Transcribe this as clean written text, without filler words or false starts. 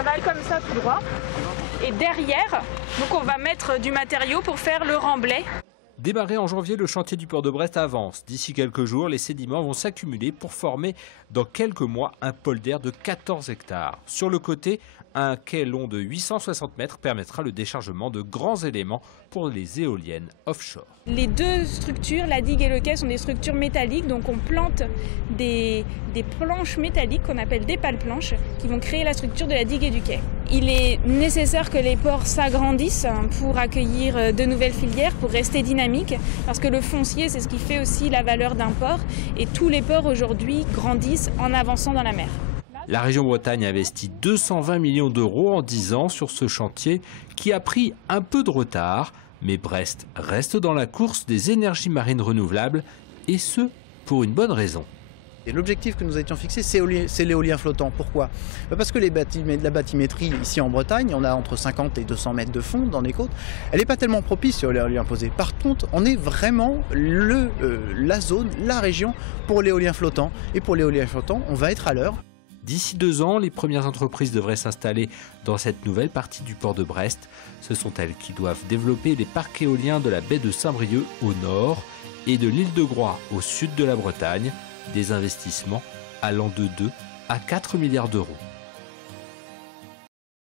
Ça va comme ça tout droit. Et derrière, donc on va mettre du matériau pour faire le remblai. Démarré en janvier, le chantier du port de Brest avance. D'ici quelques jours, les sédiments vont s'accumuler pour former dans quelques mois un polder de 14 hectares. Sur le côté, un quai long de 860 mètres permettra le déchargement de grands éléments pour les éoliennes offshore. Les deux structures, la digue et le quai, sont des structures métalliques. Donc on plante des planches métalliques qu'on appelle des pales-planches qui vont créer la structure de la digue et du quai. Il est nécessaire que les ports s'agrandissent pour accueillir de nouvelles filières, pour rester dynamiques, parce que le foncier, c'est ce qui fait aussi la valeur d'un port. Et tous les ports aujourd'hui grandissent en avançant dans la mer. La région Bretagne investit 220 millions d'euros en 10 ans sur ce chantier qui a pris un peu de retard. Mais Brest reste dans la course des énergies marines renouvelables, et ce, pour une bonne raison. Et l'objectif que nous étions fixés, c'est l'éolien flottant. Pourquoi? Parce que la bathymétrie ici en Bretagne, on a entre 50 et 200 mètres de fond dans les côtes, elle n'est pas tellement propice sur l'éolien posé. Par contre, on est vraiment la zone, la région pour l'éolien flottant. Et pour l'éolien flottant, on va être à l'heure. D'ici 2 ans, les premières entreprises devraient s'installer dans cette nouvelle partie du port de Brest. Ce sont elles qui doivent développer les parcs éoliens de la baie de Saint-Brieuc au nord et de l'île de Groix au sud de la Bretagne. Des investissements allant de 2 à 4 milliards d'euros.